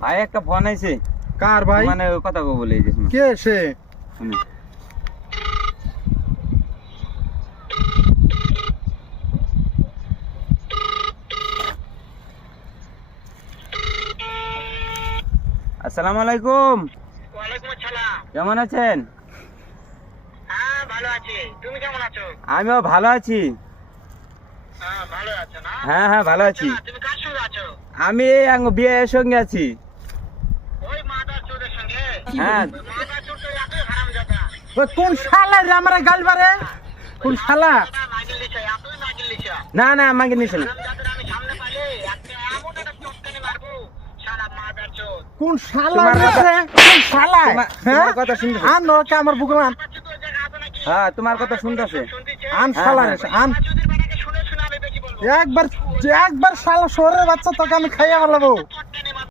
ভাই একটা ফোন আইছে। কার ভাই? মানে ওই কথা কো বলে দিস না। কে সে? শুনি। আসসালামু আলাইকুম। ওয়ালাইকুম আসসালাম। কেমন আছেন? হ্যাঁ ভালো আছি, তুমি কেমন আছো? আমিও ভালো আছি। হ্যাঁ ভালো আছো না? হ্যাঁ হ্যাঁ ভালো আছি। তুমি কার সঙ্গে আছো? আমি এই বিয়ের সঙ্গে আছি। ওই মাদার চোদের সঙ্গে? হ্যাঁ। মাদার চোদ তো এতই হারামজাদা। ওই কোন শালা রে আমার গাল বারে? কোন শালা? মাগিল দিছে, এতই মাগিল দিছে। না না আমাকে নিছে না। হারামজাদার আমি সামনে পাইলে একটা এমন একটা চটকানি মারবো, শালা মাদার চোদ। কোন শালা তোমার রে? কথা- কোন শালা? তোমার কথা শুনতেছে। আন নকে আমার বুকলান। মাদার চোদ ওই জায়গা আছে নাকি? হ্যাঁ তোমার কথা শুনতেছে। শুনতেছে? আন শালা রে, আন। মাদার চোদের বেটাকে শুনে শুনে আমি বেশি বলবো। একবার শালা শহরের বাচ্চা তোকে আমি খাইয়া বলাবো।